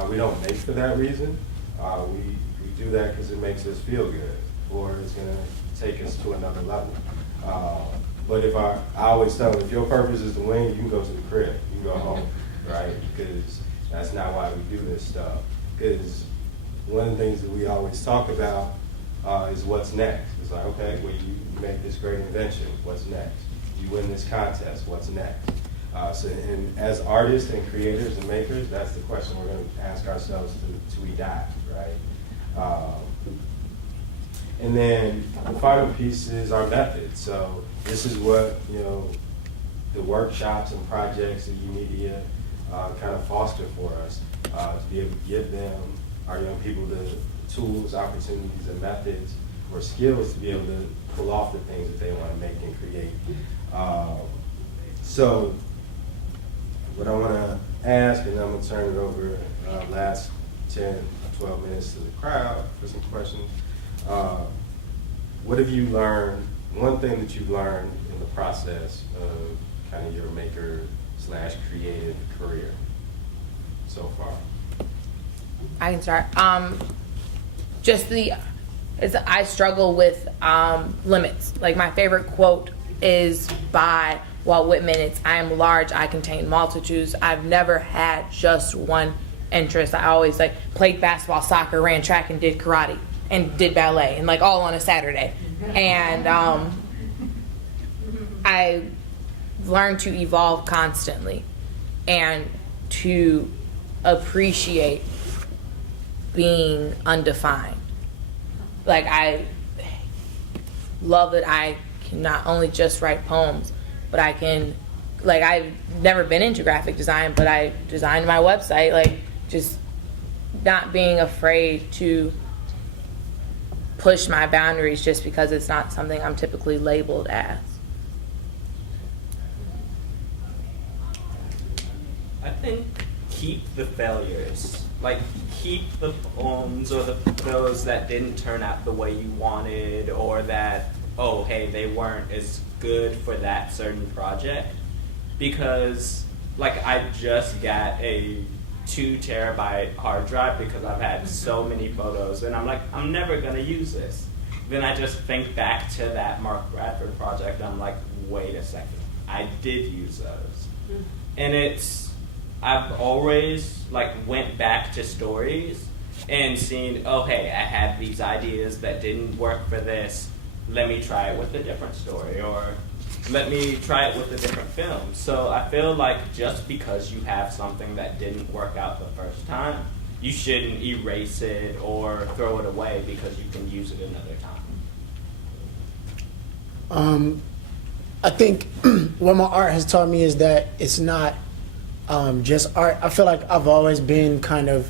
We don't make for that reason. We do that because it makes us feel good, or it's gonna take us to another level. But if I always tell them, if your purpose is to win, you can go to the crib, you can go home, right? Because that's not why we do this stuff. Because one of the things that we always talk about is what's next. It's like, okay, well, you make this great invention, what's next? You win this contest, what's next? And as artists and creators and makers, that's the question we're going to ask ourselves till we die, right? And then the final piece is our method. So this is what, you know, the workshops and projects that U-Media kind of foster for us, to be able to give them, our young people, the tools, opportunities, and methods or skills to be able to pull off the things that they want to make and create. So what I want to ask, and I'm going to turn it over last 10 or 12 minutes to the crowd for some questions. What have you learned, one thing that you've learned in the process of kind of your maker/creative career so far? I can start. I struggle with limits. Like my favorite quote is by Walt Whitman. It's, "I am large, I contain multitudes." I've never had just one interest. I always like played basketball, soccer, ran track, and did karate, and did ballet, and like all on a Saturday. And I learned to evolve constantly and to appreciate being undefined. Like I love that I can not only just write poems, but I can, like I've never been into graphic design, but I designed my website, like just not being afraid to push my boundaries just because it's not something I'm typically labeled as. I think keep the failures. Like, keep the poems or those that didn't turn out the way you wanted, or that, oh, hey, they weren't as good for that certain project. Because, like, I just got a 2 terabyte hard drive because I've had so many photos, and I'm like, I'm never gonna use this. Then I just think back to that Mark Bradford project, and I'm like, wait a second, I did use those. And I've always like went back to stories and seen, oh hey, I had these ideas that didn't work for this, let me try it with a different story, or let me try it with a different film. So I feel like just because you have something that didn't work out the first time, you shouldn't erase it or throw it away because you can use it another time. I think what my art has taught me is that it's not just art. I feel like I've always been kind of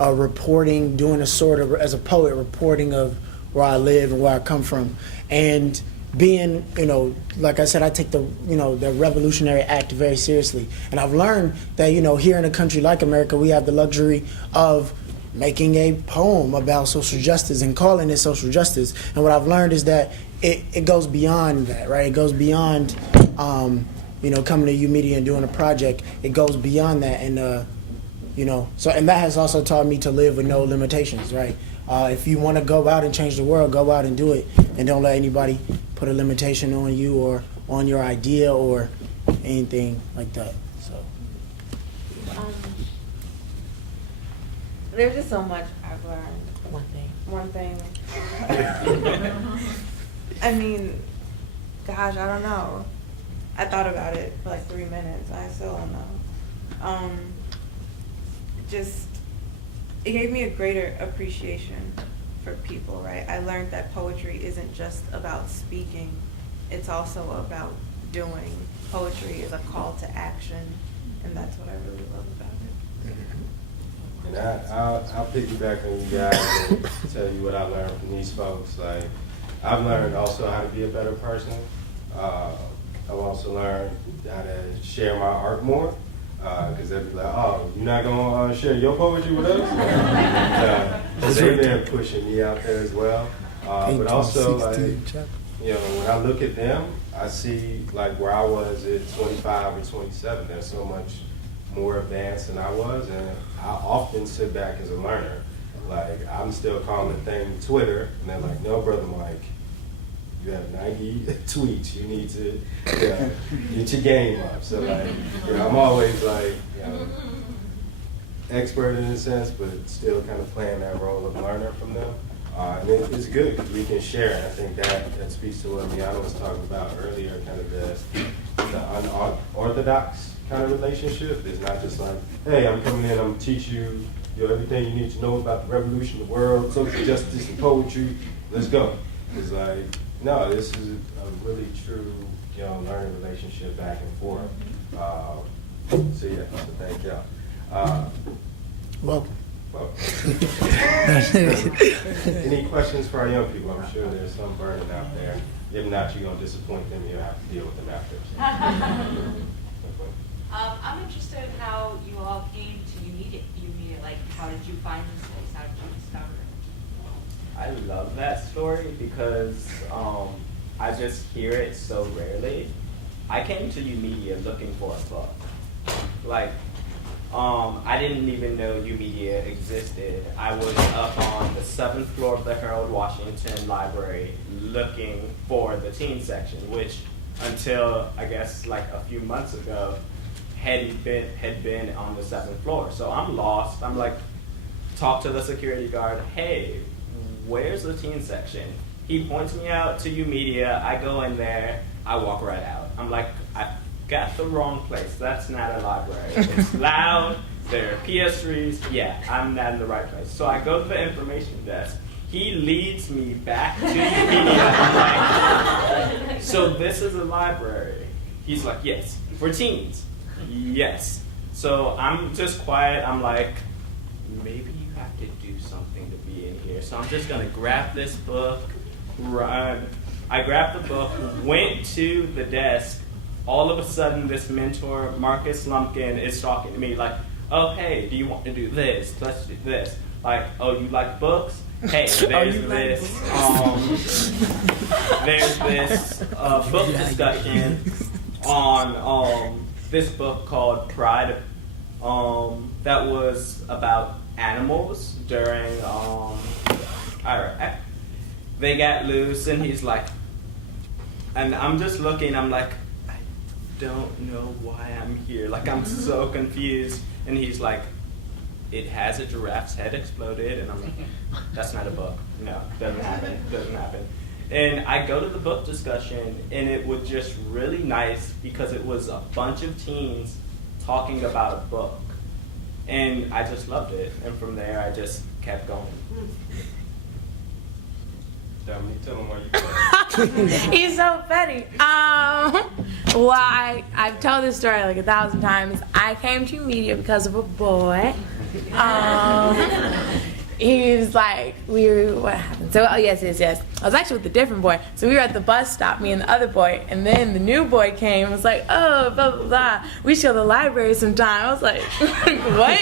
reporting, doing a sort of, as a poet, reporting of where I live and where I come from. And being, like I said, I take the Revolutionary Act very seriously. And I've learned that, here in a country like America, we have the luxury of making a poem about social justice and calling it social justice. And what I've learned is that it goes beyond that, right? It goes beyond, coming to U Media and doing a project. It goes beyond that. And, and that has also taught me to live with no limitations, right? If you want to go out and change the world, go out and do it. And don't let anybody put a limitation on you or on your idea or anything like that. So. There's just so much I've learned. One thing. I mean, gosh, I don't know. I thought about it for like 3 minutes. I still don't know. It gave me a greater appreciation for people, right? I learned that poetry isn't just about speaking. It's also about doing. Poetry is a call to action, and that's what I really love about it. And I'll piggyback on you guys and tell you what I learned from these folks. Like, I've learned also how to be a better person. I've also learned how to share my art more. Because they'd be like, oh, you're not going to share your poetry with us? They've been pushing me out there as well. But also, like, when I look at them, I see like where I was at 25 or 27. They're so much more advanced than I was, and I often sit back as a learner. Like, I'm still calling the thing Twitter, and they're like, no, Brother Mike, you have 90 tweets. You need to get your game up. So, like, I'm always like, expert in a sense, but still kind of playing that role of learner from them. And it's good because we can share. And I think that speaks to what Miona was talking about earlier, kind of the unorthodox kind of relationship. It's not just like, hey, I'm coming in, I'm going to teach you everything you need to know about the revolution, the world, social justice, and poetry. Let's go. It's like, no, this is a really true, learning relationship back and forth. So thank y'all. Welcome. Any questions for our young people? I'm sure there's some burning out there. If not, you're going to disappoint them. You'll have to deal with them after. I'm interested in how you all came to U Media. Like, how did you find this place? How did you discover it? I love that story because I just hear it so rarely. I came to U Media looking for a book. Like, I didn't even know U Media existed. I was up on the 7th floor of the Harold Washington Library looking for the teen section, which until I guess like a few months ago had been on the 7th floor. So I'm lost. I'm like, talk to the security guard, hey, where's the teen section? He points me out to U Media. I go in there. I walk right out. I'm like, I got the wrong place. That's not a library. It's loud. There are PS3s. Yeah, I'm not in the right place. So I go to the information desk. He leads me back to U Media. I'm like, so this is a library? He's like, yes. For teens? Yes. So I'm just quiet. I'm like, maybe you have have to do something to be in here. So I'm just gonna grab this book, run. I grabbed the book, went to the desk. All of a sudden, this mentor, Marcus Lumpkin, is talking to me like, oh, hey, do you want to do this? Let's do this. Like, oh, you like books? Hey, there's this book discussion on this book called Pride that was about animals during Iraq. They got loose, and he's like, and I'm just looking, I'm like, I don't know why I'm here. Like, I'm so confused. And he's like, it has a giraffe's head exploded. And I'm like, that's not a book. No, doesn't happen. And I go to the book discussion, and it was just really nice because it was a bunch of teens talking about a book. And I just loved it. And from there, I just kept going. Dominique, tell them why you He's so petty. Well, I've told this story like 1,000 times. I came to media because of a boy. He was like, what happened? So, yes. I was actually with a different boy. So we were at the bus stop, me and the other boy, and then the new boy came and was like, oh, blah, blah, blah. We should go to the library sometime. I was like, what?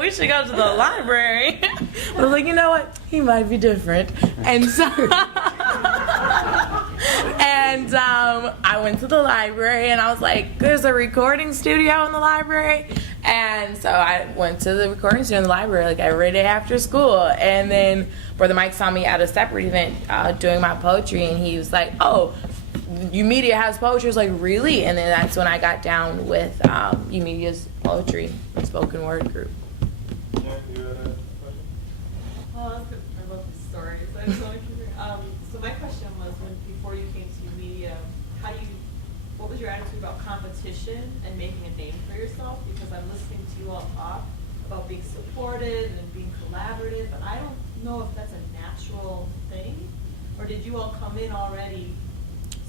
we should go to the library. I was like, you know what? He might be different. And so, I went to the library, and I was like, there's a recording studio in the library. And so I went to the recording studio in the library like every day after school. And then Brother Mike saw me at a separate event doing my poetry, and he was like, oh, UMedia has poetry. I was like, really? And then that's when I got down with UMedia's poetry spoken word group. Well, I love the stories. I just want to hear. So my question was, before you came to UMedia, what was your attitude about competition and making a name for yourself? Because I'm listening to you all talk about being supportive and being collaborative, but I don't know if that's a natural thing, or did you all come in already,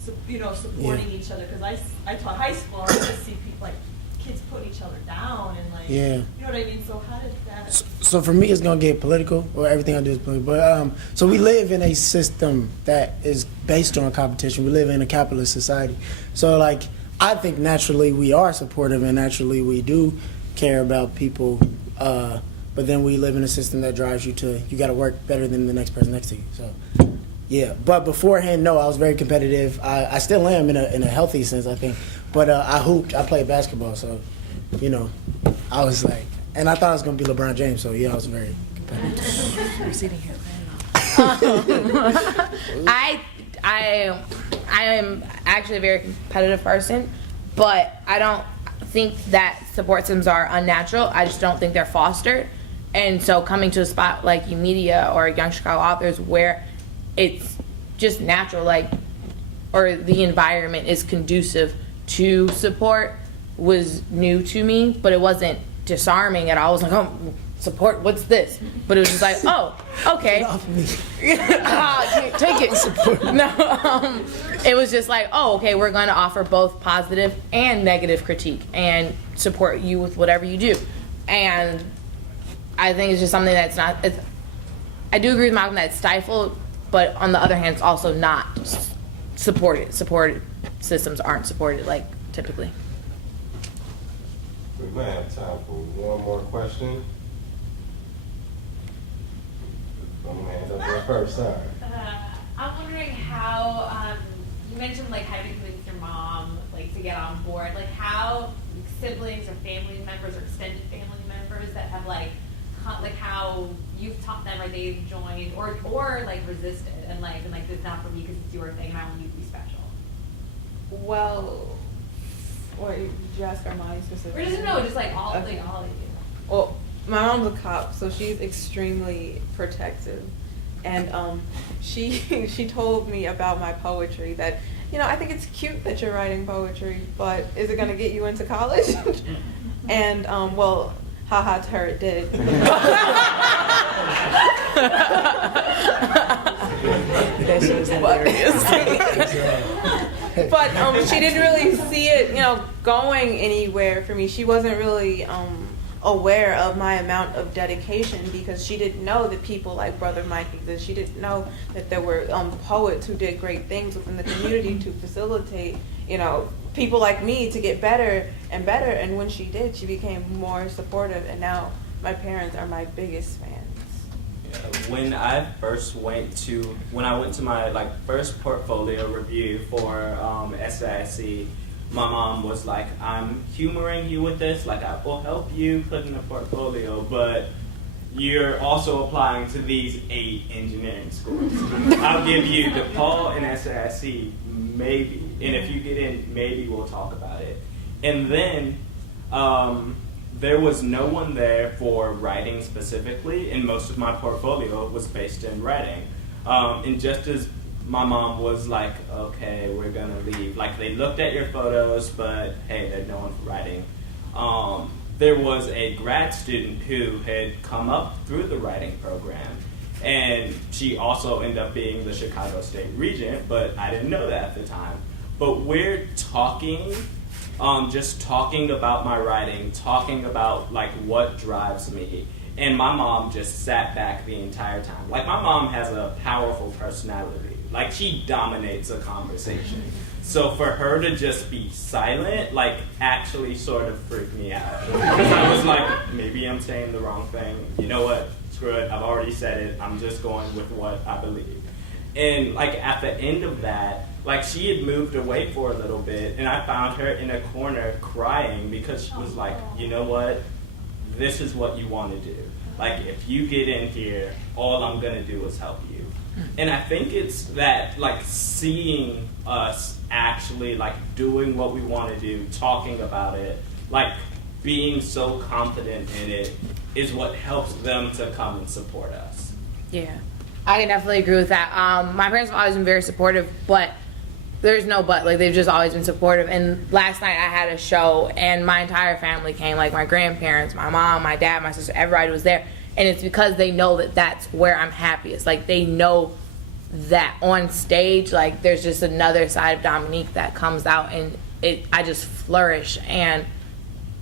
supporting each other? Because I taught high school, and I just see people like kids put each other down and like, you know what I mean? So how did that? So for me, it's gonna get political, or everything I do is political. But so we live in a system that is based on competition. We live in a capitalist society. So like, I think naturally we are supportive, and naturally we do care about people. But then we live in a system that drives you got to work better than the next person next to you. So yeah. But beforehand, no, I was very competitive. I still am in a healthy sense, I think. But I hooped. I played basketball, so I was like, and I thought I was gonna be LeBron James. So yeah, I was very competitive. We're sitting here. I am actually a very competitive person, but I don't think that support systems are unnatural. I just don't think they're fostered. And so coming to a spot like UMedia or Young Chicago Authors where it's just natural, or the environment is conducive to support, was new to me, but it wasn't disarming at all. I was like, oh, support, what's this? But it was just like, oh, okay. Get off me. Take it. Support. No, it was just like, oh, okay, we're going to offer both positive and negative critique and support you with whatever you do. And I think it's just something that's not, I do agree with Malcolm that it's stifled, but on the other hand, it's also not supported. Supported systems aren't supported typically. We might have time for one more question. I'm gonna hand up there first. Sorry. I'm wondering how you mentioned having to convince your mom to get on board. How siblings or family members or extended family members that have how you've taught them or they've joined or resisted and this is not for me because it's your thing and I want you to be special. Well, did you ask Armani specifically? Or just all of you. Well, my mom's a cop, so she's extremely protective, and she told me about my poetry that I think it's cute that you're writing poetry, but is it going to get you into college? And well, haha, to her it did. That shit was hilarious. But she didn't really see it, going anywhere for me. She wasn't really aware of my amount of dedication, because she didn't know that people like Brother Mike existed. She didn't know that there were poets who did great things within the community to facilitate, people like me to get better and better. And when she did, she became more supportive, and now my parents are my biggest fans. When I went to my first portfolio review for SIC, my mom was like, I'm humoring you with this, like I will help you put in a portfolio, but you're also applying to these 8 engineering schools. I'll give you DePaul and SIC, maybe, and if you get in, maybe we'll talk about it. And then there was no one there for writing specifically, and most of my portfolio was based in writing. And just as my mom was like, okay, we're gonna leave. Like, they looked at your photos, but hey, there's no one for writing. There was a grad student who had come up through the writing program, and she also ended up being the Chicago State Regent, but I didn't know that at the time. But we're talking, just talking about my writing, talking about like what drives me. And my mom just sat back the entire time. Like, my mom has a powerful personality. Like, she dominates a conversation. So for her to just be silent, like, actually sort of freaked me out. Because I was like, maybe I'm saying the wrong thing. You know what? Screw it. I've already said it. I'm just going with what I believe. And like, at the end of that, like, she had moved away for a little bit, and I found her in a corner crying because she was like, you know what? This is what you want to do. Like, if you get in here, all I'm gonna do is help you. And I think it's that, like, seeing us actually, like, doing what we want to do, talking about it, like, being so confident in it is what helps them to come and support us. Yeah, I can definitely agree with that. My parents have always been very supportive, but there's no but. Like, they've just always been supportive. And last night I had a show, and my entire family came, like my grandparents, my mom, my dad, my sister, everybody was there. And it's because they know that that's where I'm happiest. Like, they know that on stage, like, there's just another side of Dominique that comes out, and I just flourish. And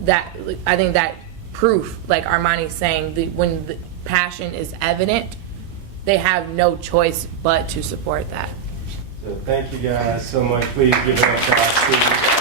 that, I think that proof, like Armani's saying, when the passion is evident, they have no choice but to support that. So thank you guys so much. Please give it up to our students.